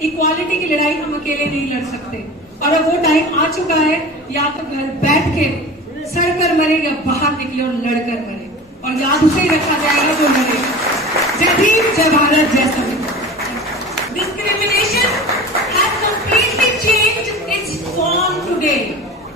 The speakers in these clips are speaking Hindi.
इक्वालिटी की लड़ाई हम अकेले नहीं लड़ सकते और अब वो टाइम आ चुका है, या तो घर बैठ के सड़कर मरे या बाहर निकले और लड़कर मरे, और याद उसे ही रखा जाएगा जो लड़ेगा। जय भीम, जय भारत, जय संविधान। Discrimination has completely changed it's form today.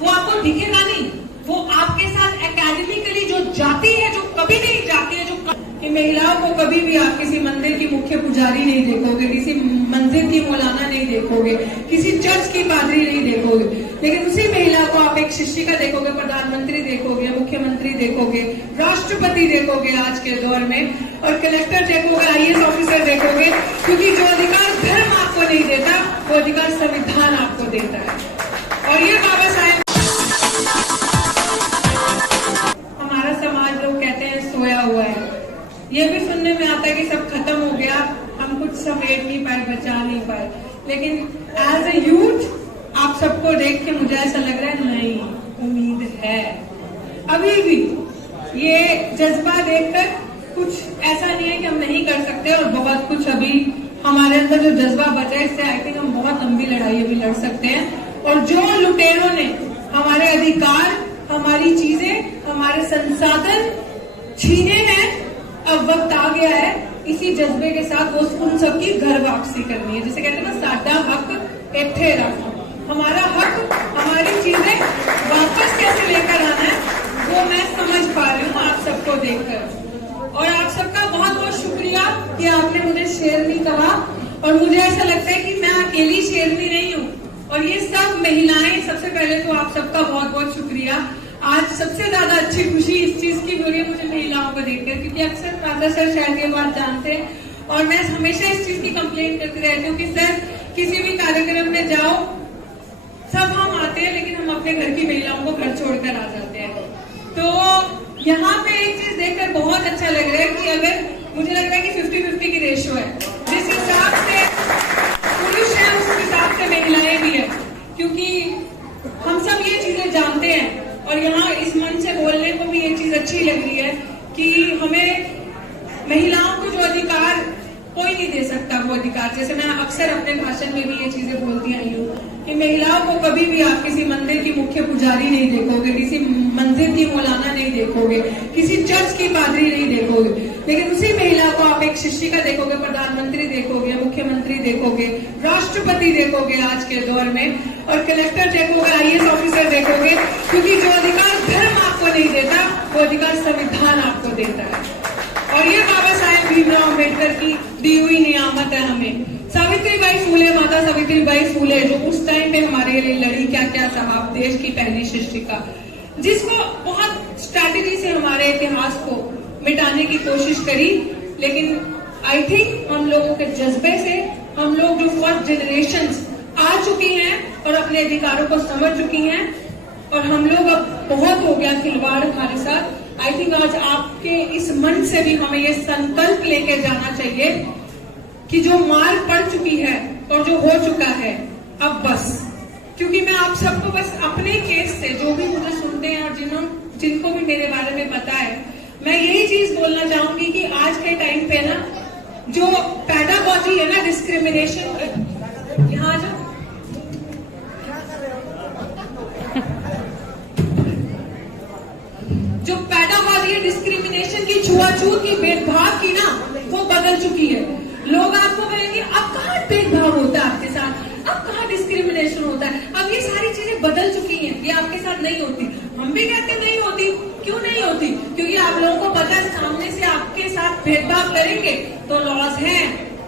वो आपको दिखेगा नहीं, वो आपके साथ एकेडमिकली जो जाती है, जो कभी नहीं जाती है, जो कि महिलाओं को कभी भी आप किसी मंदिर की मुख्य पुजारी नहीं देखोगे, किसी मंदिर की मौलाना नहीं देखोगे, किसी चर्च की पादरी नहीं देखोगे, लेकिन उसी महिला को आप एक शिक्षिका देखोगे, प्रधानमंत्री देखोगे, मुख्यमंत्री देखोगे, राष्ट्रपति देखोगे आज के दौर में, और कलेक्टर देखोगे, IAS ऑफिसर देखोगे, क्योंकि जो अधिकार धर्म आपको नहीं देता, वो अधिकार संविधान आपको देता है। और ये बाबा साहेब, हमारा समाज लोग कहते हैं सोया हुआ है, ये भी सुनने में आता है कि सब खत्म हो गया, हम कुछ समेट नहीं पाए, बचा नहीं पाए, लेकिन एज ए यूथ आप सबको देख के मुझे ऐसा लग रहा है नहीं, उम्मीद है अभी भी। ये जज्बा देखकर कुछ ऐसा नहीं है कि हम नहीं कर सकते, और बहुत कुछ अभी हमारे अंदर जो जज्बा बचा है, इससे आई थिंक हम बहुत लंबी लड़ाई अभी लड़ सकते हैं। और जो लुटेरों ने हमारे अधिकार, हमारी चीजें, हमारे संसाधन छीने हैं, अब वक्त आ गया है इसी जज्बे के साथ वो उन सबकी घर वापसी करनी है। जैसे कहते हैं ना, साडा हक इत्थे रखो, हमारा हक, हमारी चीजें वापस कैसे लेकर आना है वो मैं समझ पा रही हूँ आप सबको देखकर। और आप सबका बहुत बहुत शुक्रिया कि आपने मुझे शेरनी कहा, और मुझे ऐसा लगता है कि मैं अकेली शेरनी नहीं हूँ, और ये सब महिलाएं, सबसे पहले तो आप सबका बहुत बहुत शुक्रिया। आज सबसे ज्यादा अच्छी खुशी इस चीज की हो रही है मुझे महिलाओं को देखकर, क्योंकि अक्सर राजा सर शायद ये बात जानते हैं, और मैं हमेशा इस चीज की कंप्लेंट करती रहती हूँ कि सर किसी भी कार्यक्रम में जाओ, सब हम आते हैं लेकिन हम अपने घर की महिलाओं को घर छोड़कर आ जाते हैं। तो यहाँ पे एक चीज देखकर बहुत अच्छा लग रहा है कि अगर मुझे लग रहा है कि 50-50 की रेशियो है, जिस हिसाब से पुरुष है उस हिसाब से महिलाएं भी है, क्योंकि हम सब ये चीजें जानते हैं। और यहाँ इस मंच से बोलने को भी ये चीज अच्छी लग रही है कि हमें महिलाओं को जो अधिकार कोई नहीं दे सकता, वो अधिकार, जैसे मैं अक्सर अपने भाषण में भी ये चीजें बोलती आई हूँ कि महिलाओं को कभी भी आप किसी मंदिर की मुख्य पुजारी नहीं देखोगे, किसी मंदिर की मौलाना नहीं देखोगे, किसी चर्च की पादरी नहीं देखोगे, लेकिन उसी महिला को आप एक शिक्षिका देखोगे, प्रधानमंत्री देखोगे, मुख्यमंत्री देखोगे, राष्ट्रपति देखोगे आज के दौर में, और कलेक्टर देखोगे, IAS ऑफिसर देखोगे, क्योंकि जो अधिकार धर्म आपको नहीं देता, वो अधिकार संविधान आपको देता है। और ये बाबा साहेब भीमराव अम्बेडकर की दी हुई नियामत है हमें। सावित्रीबाई फूले, माता सावित्रीबाई फूले, जो उस टाइम पे हमारे लिए लड़ी, क्या क्या साहब, देश की पहली शिक्षिका, जिसको बहुत स्ट्रैटेजी से हमारे इतिहास को मिटाने की कोशिश करी, लेकिन आई थिंक हम लोगों के जज्बे से हम लोग जो फर्स्ट जनरेशन आ चुकी हैं और अपने अधिकारों को समझ चुकी हैं, और हम लोग अब बहुत हो गया खिलवाड़ हमारे साथ। आई थिंक आज आपके इस मंच से भी हमें ये संकल्प लेके जाना चाहिए कि जो मार पड़ चुकी है और जो हो चुका है, अब बस, क्योंकि मैं आप सबको बस अपने केस से, जो भी मुझे सुनते हैं और जिनको भी मेरे बारे में पता है, मैं यही चीज बोलना चाहूंगी कि आज के टाइम पे ना जो पैडागॉजी है ना, डिस्क्रिमिनेशन, यहाँ जो पैडागॉजी है डिस्क्रिमिनेशन की, छुआछूत की, भेदभाव की ना, वो बदल चुकी है। लोग आपको कहेंगे अब कहाँ भेदभाव होता है आपके साथ, अब कहाँ डिस्क्रिमिनेशन होता है, अब ये सारी चीजें बदल चुकी हैं, ये आपके साथ नहीं होती। हम भी कहते नहीं होती, क्यों नहीं होती? क्योंकि आप लोगों को पता है सामने से आपके साथ भेदभाव करेंगे तो लॉस है,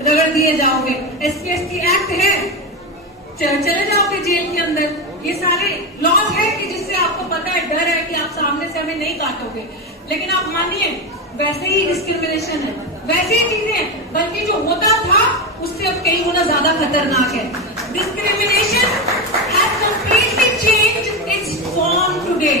रगड़ दिए जाओगे, SC/ST एक्ट है, चले जाओगे जेल के अंदर, ये सारे लॉस है कि जिससे आपको पता है, डर है कि आप सामने से हमें नहीं काटोगे। लेकिन आप मानिए वैसे ही डिस्क्रिमिनेशन है, वैसे ही चीजें, बल्कि जो होता था उससे अब कई गुना ज्यादा खतरनाक है। Discrimination has completely changed it's form today.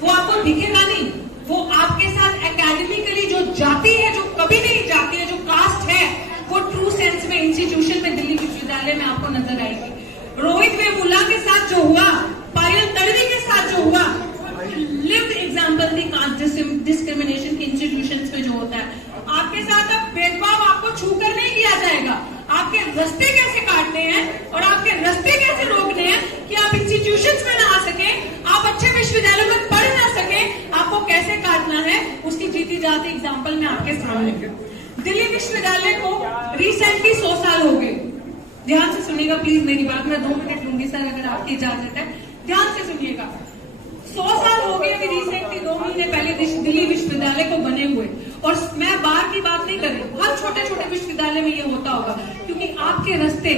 वो आपको दिखेगा नहीं, वो आपके साथ एकेडमिकली जो जाती है, जो कभी नहीं जाती है, जो कास्ट है, वो ट्रू सेंस में इंस्टीट्यूशन में दिल्ली विश्वविद्यालय में आपको नजर आएगी। रोहित वेमुला के साथ जो हुआ, पायल तड़वी के साथ जो हुआ, लिव्ड एग्जाम्पल थी कास्ट डिस्क्रिमिनेशन के इंस्टीट्यूशंस में जो होता है। आपके साथ अब भेदभाव आपको छू कर नहीं किया जाएगा, आपके रास्ते कैसे काटने हैं आपके सामने। दिल्ली विश्वविद्यालय को रिसेंटली 100 साल हो गए। ध्यान से सुनिएगा प्लीज मेरी बात, मैं 2 मिनट लूंगी सर अगर आपकी इजाजत है। ध्यान से सुनिएगा, 100 साल हो गए अभी रिसेंटली 2 महीने पहले दिल्ली विश्वविद्यालय को बने हुए। और मैं बाहर की बात नहीं कर रही, हर छोटे छोटे विश्वविद्यालय में ये होता होगा, क्योंकि आपके रास्ते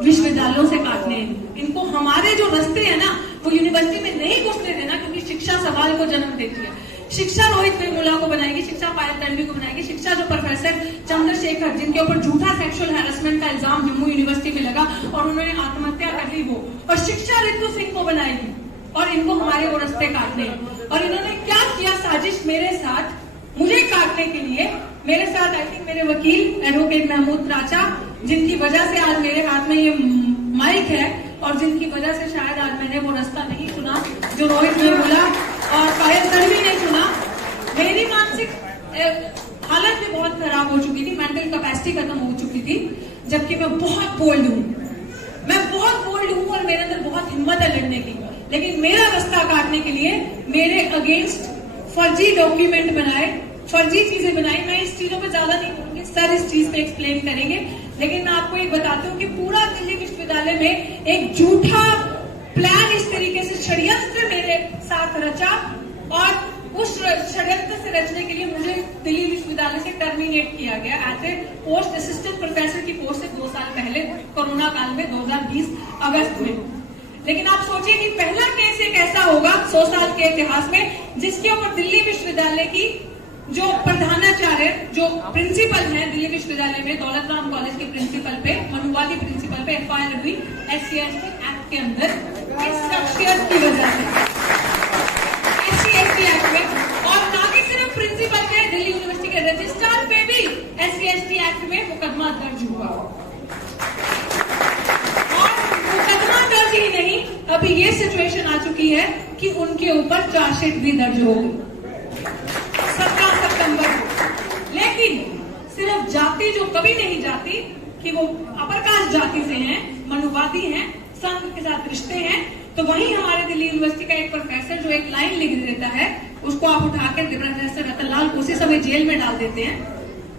विश्वविद्यालयों से काटने हैं। इनको हमारे जो रास्ते हैं ना वो यूनिवर्सिटी में नहीं घुसने देना, क्योंकि शिक्षा सवाल को जन्म देती है। शिक्षा रोहित वेमुला को बनाएगी, शिक्षा पायल तन्वी को बनाएगी, शिक्षा जो प्रोफेसर चंद्रशेखर जिनके ऊपर झूठा सेक्सुअल हैरेसमेंट का इल्जाम जम्मू यूनिवर्सिटी में लगा और उन्होंने आत्महत्या कर ली वो, और शिक्षा रितु सिंह को बनाएगी। और इनको हमारे वो रास्ते काटने हैं। और इन्होंने क्या किया साजिश मेरे साथ, मुझे काटने के लिए। मेरे साथ आई थिंक मेरे वकील एडवोकेट महमूद राचा, जिनकी वजह से आज मेरे हाथ में ये माइक है और जिनकी वजह से शायद आज मैंने वो रास्ता नहीं चुना जो रोहित वेमुला और पायल तन्वी ने चुना। मेरी मानसिक हालत भी बहुत खराब हो चुकी थी, मेंटल कैपेसिटी खत्म हो चुकी थी, जबकि मैं बहुत बोल्ड हूँ, मैं बहुत बोल्ड हूँ और मेरे अंदर बहुत हिम्मत है लड़ने की। लेकिन मेरा रास्ता काटने के लिए मेरे अगेंस्ट फर्जी डॉक्यूमेंट बनाए, फर्जी चीजें बनाई। मैं इस चीजों पे ज्यादा नहीं बोलूंगी, सर इस चीज पे एक्सप्लेन करेंगे। लेकिन मैं आपको एक बताती हूँ कि पूरा दिल्ली विश्वविद्यालय में एक झूठा प्लान इस तरीके से षड्यंत्र मेरे साथ रचा, और उस षड्यंत्र से रचने के लिए मुझे दिल्ली विश्वविद्यालय से टर्मिनेट किया गया as a post assistant professor की पोस्ट से 2 साल पहले कोरोना काल में 2020 अगस्त में। लेकिन आप सोचिए कि पहला केस एक ऐसा होगा 100 साल के इतिहास में जिसके ऊपर दिल्ली विश्वविद्यालय की जो प्रधानाचार्य जो प्रिंसिपल है दिल्ली विश्वविद्यालय में, दौलत राम कॉलेज के प्रिंसिपल पे, मनुवादी प्रिंसिपल पे एफआईआर हुई SC/ST एक्ट के अंदर इस शख्सियत की वजह से, SC/ST एक्ट में। और ना कि सिर्फ प्रिंसिपल पे, दिल्ली यूनिवर्सिटी के रजिस्ट्रार पे भी SC/ST एक्ट में मुकदमा दर्ज हुआ। और मुकदमा दर्ज ही नहीं, अभी ये सिचुएशन आ चुकी है कि उनके ऊपर चार्जशीट भी दर्ज हो गई 17 सितंबर को। लेकिन सिर्फ जाति जो कभी नहीं जाती कि वो अपर कास्ट जाति से हैं, मनुवादी हैं, संघ के साथ रिश्ते हैं, तो वहीं हमारे दिल्ली यूनिवर्सिटी का एक प्रोफेसर जो एक लाइन लिख देता है उसको आप उठाकर प्रोफेसर रतनलाल उसी समय जेल में डाल देते हैं।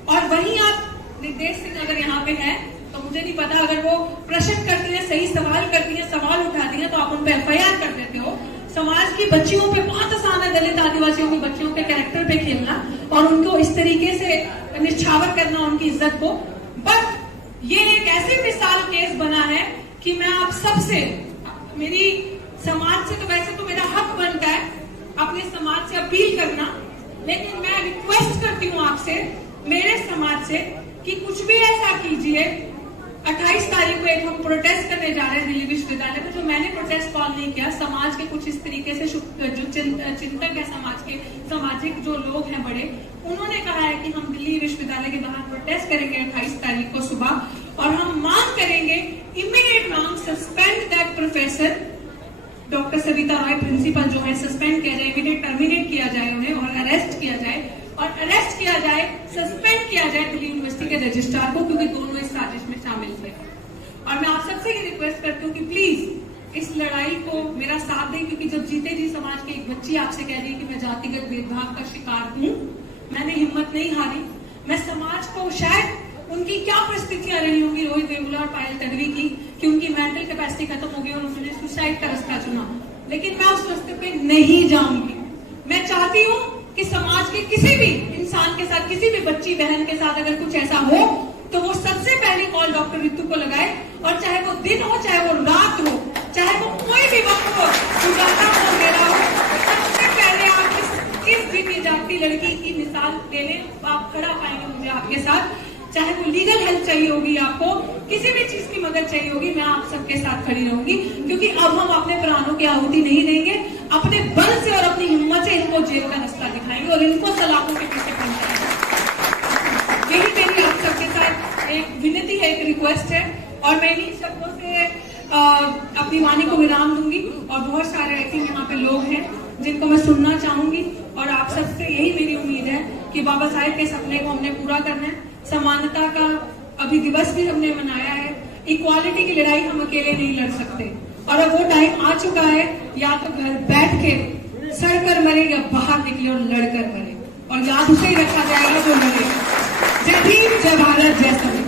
और वहीं आप निर्देश सिंह अगर यहाँ पे है तो मुझे नहीं पता, अगर वो प्रश्न करती है, सही सवाल करती है, सवाल उठाती है, तो आप उन पर FIR कर देते हो। समाज की बच्चियों पे बहुत आसान है, दलित आदिवासियों की बच्चियों के कैरेक्टर पे खेलना और उनको इस तरीके से निछावर करना उनकी इज्जत को। बट ये एक ऐसी मिसाल केस बना है कि मैं आप सबसे, मेरी समाज से तो वैसे तो मेरा हक बनता है अपने समाज से अपील करना, लेकिन मैं रिक्वेस्ट करती हूँ आपसे, मेरे समाज से, कि कुछ भी ऐसा कीजिए। 28 तारीख को एक हम प्रोटेस्ट करने जा रहे हैं दिल्ली विश्वविद्यालय में, जो मैंने प्रोटेस्ट कॉल नहीं किया, समाज के कुछ इस तरीके से जो चिंतक है समाज के, सामाजिक जो लोग हैं बड़े, उन्होंने कहा है कि हम दिल्ली विश्वविद्यालय के बाहर प्रोटेस्ट करेंगे 28 तारीख को सुबह, और हम मांग करेंगे, इमीडिएट मांग, suspend that professor doctor Savita Roy principal जो है, सस्पेंड किया जाए, इमीडिएट टर्मिनेट किया जाए उन्हें, और अरेस्ट किया जाए, और अरेस्ट किया जाए, सस्पेंड किया जाए दिल्ली यूनिवर्सिटी के रजिस्ट्रार को, क्योंकि दोनों इस साजिश में शामिल थे। और मैं आप सबसे ये रिक्वेस्ट करती हूँ कि प्लीज इस लड़ाई को मेरा साथ दें, क्योंकि जब जीते जी समाज की एक बच्ची आपसे कह रही है कि मैं जातिगत भेदभाव का शिकार हूँ, मैंने हिम्मत नहीं हारी। मैं समाज को, शायद उनकी क्या परिस्थितियां रही होंगी रोहित वेमुला और पायल तन्वी की, कि उनकी मेंटल कैपेसिटी खत्म हो गई और उन्होंने सुसाइड का रास्ता चुना, लेकिन मैं उस रास्ते पे नहीं जाऊंगी। मैं चाहती हूँ कि समाज के किसी भी इंसान के साथ, किसी भी बच्ची बहन के साथ अगर कुछ ऐसा हो तो वो सबसे पहले कॉल डॉक्टर रितु को लगाए, और चाहे वो दिन हो, चाहे वो रात हो, चाहे वो कोई भी वक्त हो, उजाला हो, अंधेरा हो, सबसे पहले आप इस भी जागती लड़की की मिसाल ले लें, आप खड़ा पाएंगे मुझे आपके साथ। चाहे वो लीगल हेल्प चाहिए होगी, आपको किसी भी चीज की मदद चाहिए होगी, मैं आप सबके साथ खड़ी रहूंगी, क्योंकि अब हम अपने प्राणों की आहुति नहीं देंगे। अपने बल से और अपनी हिम्मत से इनको जेल का रास्ता दिखाएंगे और इनको सलाखों के पीछे पहुंचाएंगे। यही मेरी आप सबके साथ एक विनती है, एक रिक्वेस्ट है, और मैं इन्हीं शब्दों से अपनी वाणी को विराम दूंगी। और बहुत सारे आई थिंक यहाँ पे लोग हैं जिनको मैं सुनना चाहूंगी, और आप सबसे यही मेरी उम्मीद है कि बाबा साहेब के सपने को हमने पूरा करना है। समानता का अभी दिवस भी हमने मनाया है, इक्वालिटी की लड़ाई हम अकेले नहीं लड़ सकते, और अब वो टाइम आ चुका है, या तो घर बैठ के सड़ कर मरे या बाहर निकले और लड़कर मरे। और याद उसे ही रखा जाएगा जो लड़ेगा। जय भीम, जय भारत, जय संविधान।